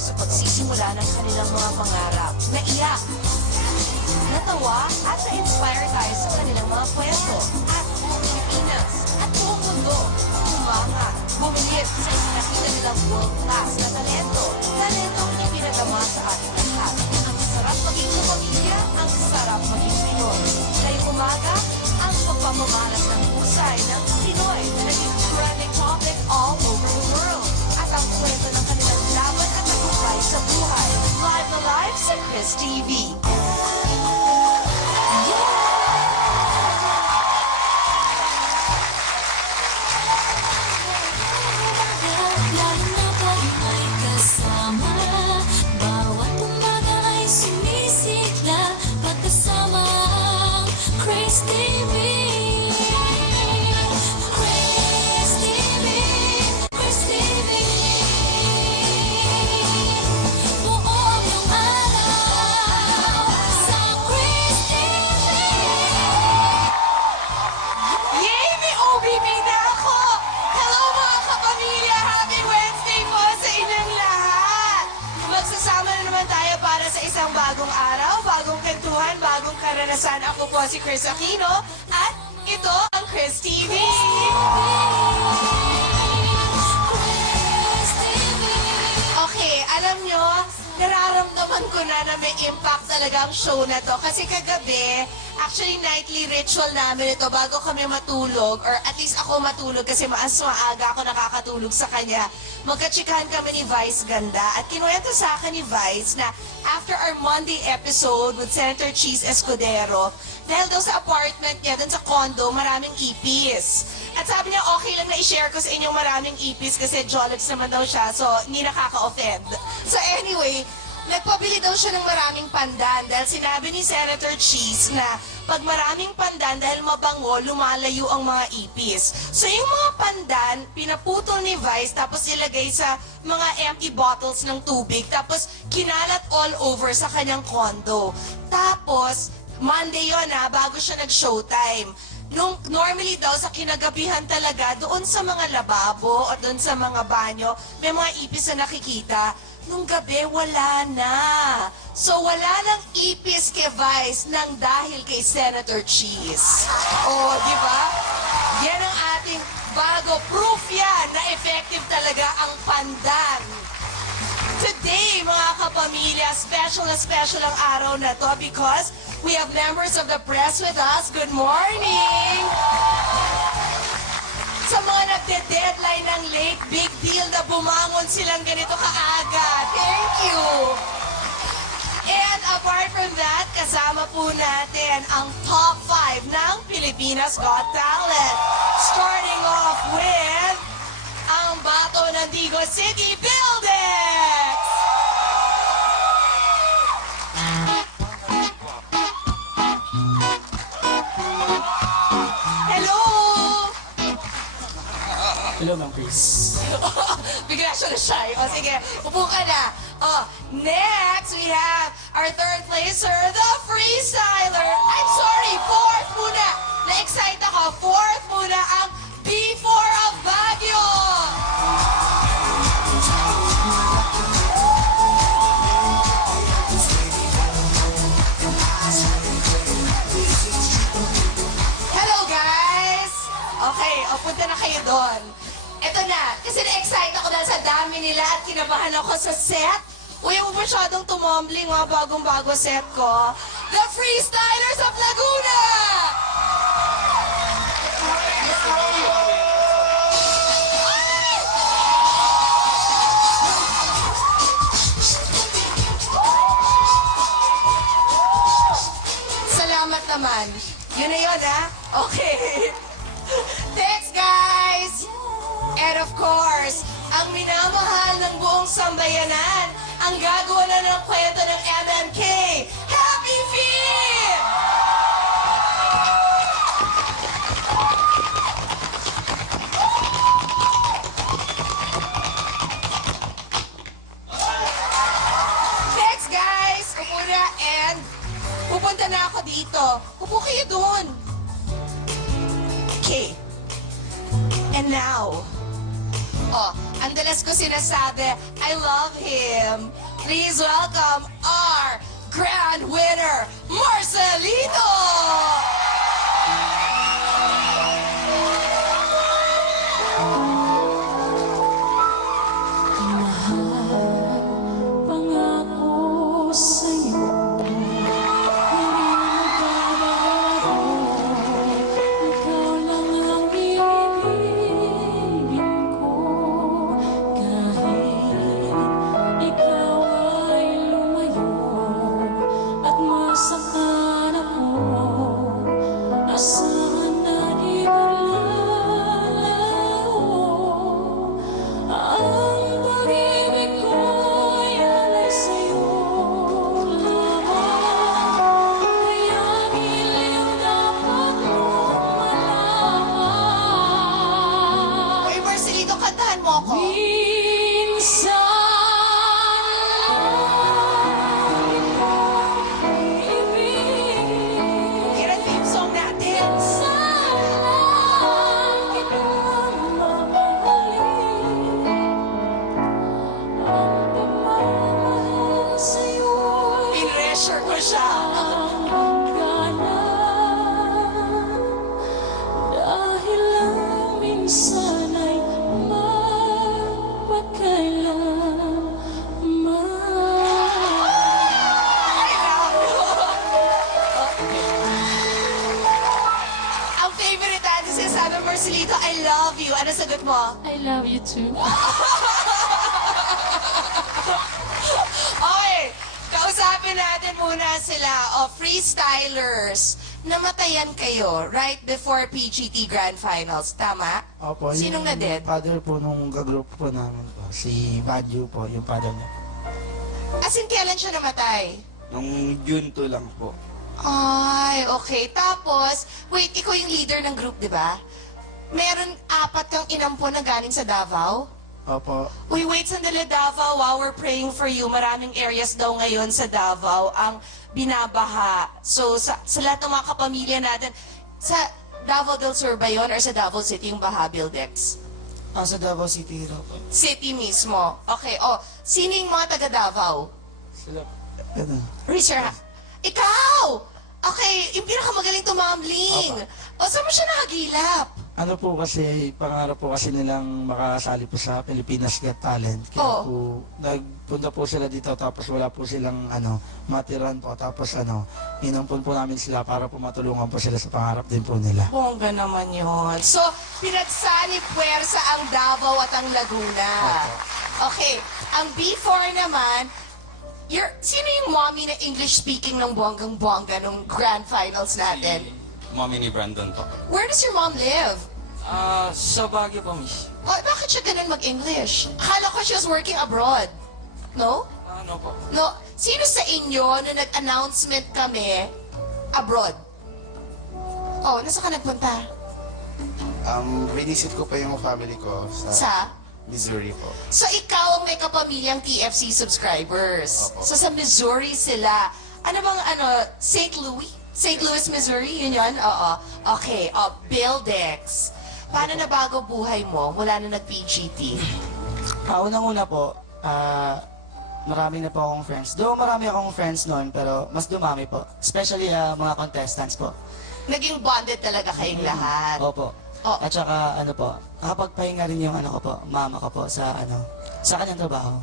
sa pagsisimula ng kanilang mga pangarap. Naiyak, natawa at na-inspire tayo sa kanilang mga kwento. At buong Pilipinas at buong mundo, humanga, bumilip sa itinakita nilang world-class na talento. Talentong ipinagama sa ating lahat. Ang sarap maging pamilya, ang sarap maging Pinoy. Ngayong umaga, ang pagpamamalas ng husay ng Pinoy na naging trending topic all over the world. At ang kwento ng kanilang laban at tagumpay sa buhay. Live na live sa Chris TV. Bagong araw, bagong kwentuhan, bagong karanasan. Ako po si Chris Aquino at ito ang Chris TV. Okay, alam nyo, nararamdaman ko na may impact talaga ang show na to. Kasi kagabi, actually nightly ritual namin ito bago kami matulog, or at least ako matulog kasi maaga ako nakakatulog sa kanya. Magkatsikahan kami ni Vice Ganda at kinuwento sa akin ni Vice na after our Monday episode with Senator Cheese Escudero, dahil daw sa apartment niya, dun sa condo, maraming ipis. At sabi niya, okay lang na i-share ko sa inyong maraming ipis kasi jollogs naman daw siya, so hindi nakaka-offend. So anyway, nagpabili daw siya ng maraming pandan dahil sinabi ni Senator Cheese na pag maraming pandan dahil mabango, lumalayo ang mga ipis. So yung mga pandan, pinaputol ni Vice tapos ilagay sa mga empty bottles ng tubig tapos kinalat all over sa kanyang condo. Tapos, Monday yun bago siya nag-showtime. Normally daw sa kinagabihan talaga, doon sa mga lababo o doon sa mga banyo, may mga ipis na nakikita. Nung gabi, wala na. So, wala nang ipis kay Vice nang dahil kay Senator Cheese. Oh, di ba? Yan ang ating bago. Proof yan na effective talaga ang pandan. Today, mga kapamilya, special na special ang araw na to because we have members of the press with us. Good morning! Sa mga nagde-deadline ng late, big deal na bumangon silang ganito kaaga. Thank you! And apart from that, kasama po natin ang top 5 ng Pilipinas Got Talent. Starting off with ang bato ng Digo City Buildings! Hello, Ma'am Chris. Bigla siya na shy. O sige, upo ka na. Next, we have our third placer, the freestyler. I'm sorry, fourth muna. Na-excite ako. Fourth muna ang B4 of Baguio. Hello, guys. Okay, punta na kayo doon. Eto na, kasi na-excite ako dahil sa dami nila at kinabahan ako sa set. Uy, ako masyadong tumambling mga bagong-bago set ko. The Freestylers of Laguna! Salamat naman. Yun na yun, ha? Okay. Thanks, guys! And of course, ang minamahal ng buong sambayanan, ang gagawa na ng kwento ng MMK, Happy Feet! Thanks, guys! Upo na and pupunta na ako dito. Upo kayo doon. Okay. And now, Oh, ang dalas ko sinasabi, I love him. Please welcome our grand winner, Marcelito! Pangako sa'yo, hindi magbabago. Ikaw lang ang ibibigin ko. Kahit ikaw ay lumayo at masaktan ako, asahan na di malalayo. Ang pag-ibig ko'y alay sa'yo lamang, kaya giliw dapat mong malaman. Uy, Marcelito, kantahan mo ako. Minsan lang kitang ibigin. Yan ang theme song natin. Minsan lang kitang mamahalin. Ang pagmamahal sa'yo'y Pinressure ko siya. dahil lang minsan ay magpakailanman. I love you. Ang favorite natin si Sana Marcelito, I love you. Ano sagot mo? I love you too. Okay, kausapin natin muna sila, freestylers. Namatayan kayo right before PGT Grand Finals, tama? Opo, Sinong na dead? father po nung kagroup po namin po, si Badju po, yung father niya. As in, kailan siya namatay? Nung June 2 lang po. Ay, okay. Tapos, wait, ikaw yung leader ng group, di ba? Meron 4 kang inampo na galing sa Davao? Opo, Uy, wait, sandali, Davao, while we're praying for you, maraming areas daw ngayon sa Davao ang binabaha. So, sa lahat ng mga kapamilya natin, sa Davao del Sur ba yun or sa Davao City yung baha, Buildex? sa Davao City raw po. City mismo. Okay, sino yung mga taga Davao? Sila, ano, Raise your hand. Ikaw! Okay, yung pinakamagaling tumambling. O, saan mo siya nakagilap? ano po kasi, pangarap po kasi nilang makasali po sa Pilipinas Got Talent. Kaya po, nagpunta po sila dito tapos wala po silang matiran po. Tapos inampun po namin sila para po matulungan po sila sa pangarap din po nila. Bongga naman yun. So, pinagsani puwersa ang Davao at ang Laguna. Okay, ang B4 naman, sino yung mommy na English speaking ng bonggang-bongga nung grand finals natin? Mommy ni Brandon po. Where does your mom live? Sa Baguio po, miss. Oh, bakit siya ganun mag-English? Akala ko she was working abroad. No? Ano po? No. Sino sa inyo na nag-announcement kami abroad? Oh, nasa ka nagpunta? Vinisip ko pa yung family ko sa Sa? Missouri po. So, ikaw ang may kapamilyang TFC subscribers. Opo. So, sa Missouri sila. Ano bang, St. Louis? St. Louis, Missouri? Yun yun? Oo. Okay. Buildex. Paano nabago buhay mo mula na nag-PGT? Unang-una po, marami na po akong friends. Though marami akong friends noon, pero mas dumami po. Especially mga contestants po. Naging bonded talaga kayong lahat. Opo. Oh. At saka nakapagpahinga rin yung mama ko po sa kanyang trabaho.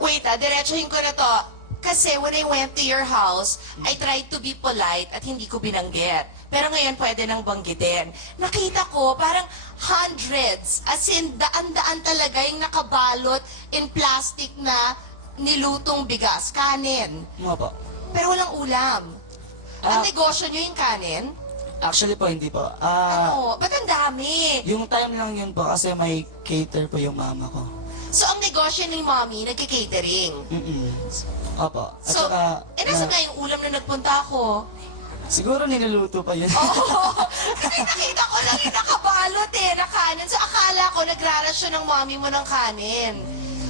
Wait, diretsuhin ko na to. Kasi when I went to your house, I tried to be polite at hindi ko binanggit. Pero ngayon pwede nang banggitin. Nakita ko parang hundreds, as in daan-daan talaga yung nakabalot in plastic na nilutong bigas, kanin. Opo. Pero walang ulam. Ang negosyo nyo yung kanin? Actually po, hindi po. Ba't ang dami? Yung time lang yun po kasi may cater po yung mama ko. So ang negosyo ni mommy, nagki-catering. Opo. At So, saka, nasa nga yung ulam na nagpunta ako? siguro niluluto pa yun. Oo. Kasi nakita ko lang yung nakabalot na kanin. So akala ko nagrarasyon ng mommy mo ng kanin.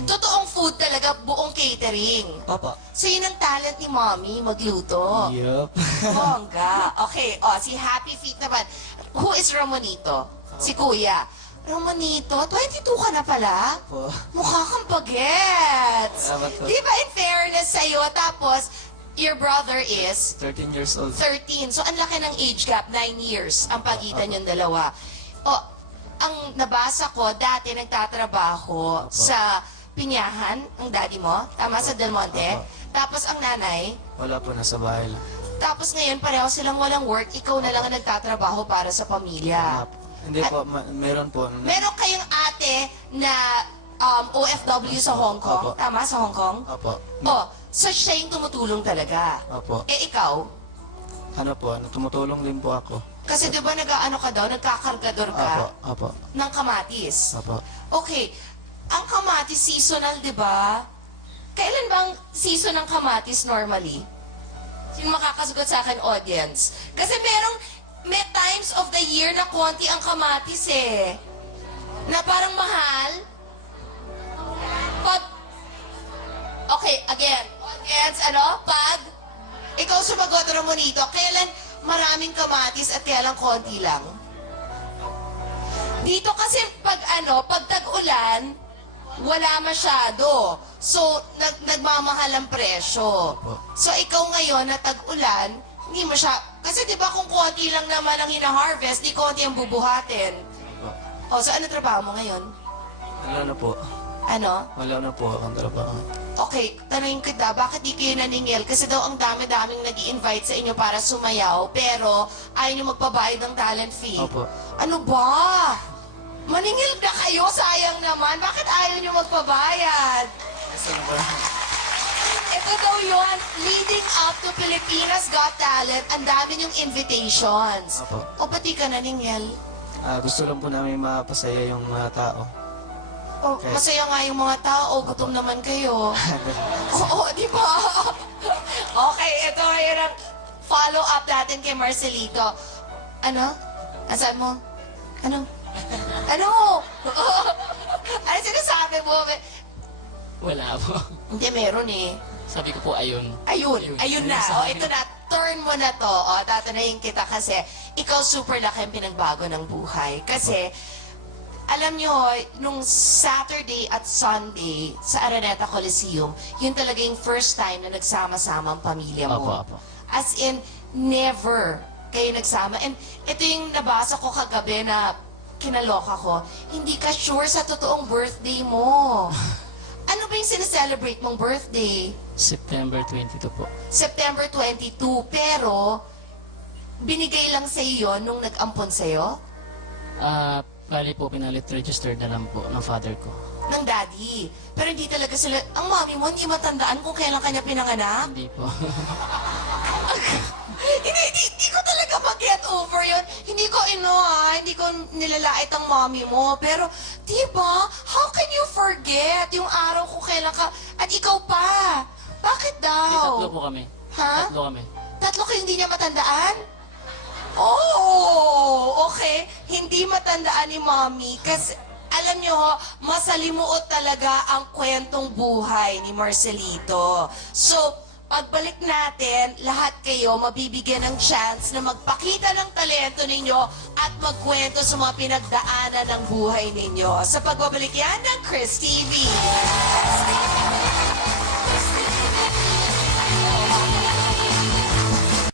Totoong food talaga, buong catering. Opo. So yun ang talent ni mommy, magluto. Yup. Bongga. Okay, si Happy Feet naman. Who is Ramonito? Si Kuya. Romanito, 22 ka na pala? Po. Mukha kang bagets. Salamat po. Di ba in fairness sa'yo, tapos your brother is 13 years old. 13. So, ang laki ng age gap, 9 years ang pagitan yung dalawa. O, ang nabasa ko, dati nagtatrabaho sa Pinyahan, ang daddy mo, tama, sa Del Monte. Tapos ang nanay, Wala po, nasa bahay lang. tapos ngayon pareho silang walang work, ikaw na lang ang nagtatrabaho para sa pamilya. Hindi po, meron po. Meron kayong ate na OFW sa Hong Kong, Opo. tama, sa Hong Kong? Opo. Oh, so siya yung tumutulong talaga. Opo. Eh ikaw, Ano po, tumutulong din po ako. kasi di ba nag-ano ka daw, nagkakargador Opo. ka Opo. ng kamatis. Opo. Okay, ang kamatis seasonal, di ba? Kailan bang season ng kamatis normally? Sino makakasagot sa akin, audience? Kasi may times of the year na konti ang kamatis eh. Na parang mahal. Pag, okay, again, audience, pag, ikaw sumagot, Ramonito, kailan maraming kamatis at kailan konti lang? Dito kasi pag tag-ulan, wala masyado. So, nagmamahal ang presyo. Opo. So, ikaw ngayon na tag-ulan, hindi mo siya... Kasi di ba kung konti lang naman ang hina-harvest, di konti ang bubuhatin. Opo. O, so ano trabaho mo ngayon? Wala na po. Ano? Wala na po akong trabaho. Okay, tanongin kita, bakit di kayo naningil? Kasi daw ang dami-daming nag-i-invite sa inyo para sumayaw, pero ayaw nyo magpabayad ng talent fee. Opo. Ano ba? Maningil na kayo, sayang naman. Bakit ayaw nyo magpabayad? Ito daw yun, leading up to Pilipinas Got Talent, ang dami yung invitations. Opo. O ba't di ka naningil? Gusto lang po namin mapasaya yung mga tao. O, Okay. masaya nga yung mga tao, gutom naman kayo. Oo, di ba? Okay, ito ngayon ang follow-up natin kay Marcelito. Ano? Asan mo? Ano? Ano? Ano sinasabi mo? Wala po. Hindi, meron eh. Sabi ko po, ayun. Ayun na. O, ito na. Turn mo na to. O, tatanayin kita kasi ikaw super laki ang pinagbago ng buhay. Kasi, alam nyo, nung Saturday at Sunday sa Araneta Coliseum, yun talaga yung first time na nagsama-sama ang pamilya mo. Opo, opo. As in, never kayo nagsama. And ito yung nabasa ko kagabi na kinaloka ko. Hindi ka sure sa totoong birthday mo. Ano ba yung sineselebrate mong birthday? September 22 po. September 22, pero binigay lang sa iyo nung nag-ampon sa'yo Bali po, pinalit registered na lang po ng father ko. ng daddy. Pero hindi talaga sila, ang mami mo hindi matandaan kung kailan kanya pinanganak. Hindi po. Hindi ko talaga mag-get over yun. Hindi ko nilalait ang mommy mo. Pero, di ba, how can you forget yung araw kung kailan ka, at ikaw pa? Bakit daw? Tatlo po kami. Ha? Tatlo kami. Tatlo kayo hindi niya matandaan? Oh, okay. Hindi matandaan ni mommy kasi alam nyo, masalimuot talaga ang kwentong buhay ni Marcelito. So, pagbalik natin, lahat kayo mabibigyan ng chance na magpakita ng talento ninyo at magkwento sa mga pinagdaanan ng buhay ninyo. Sa pagbabalik yan ng Chris TV.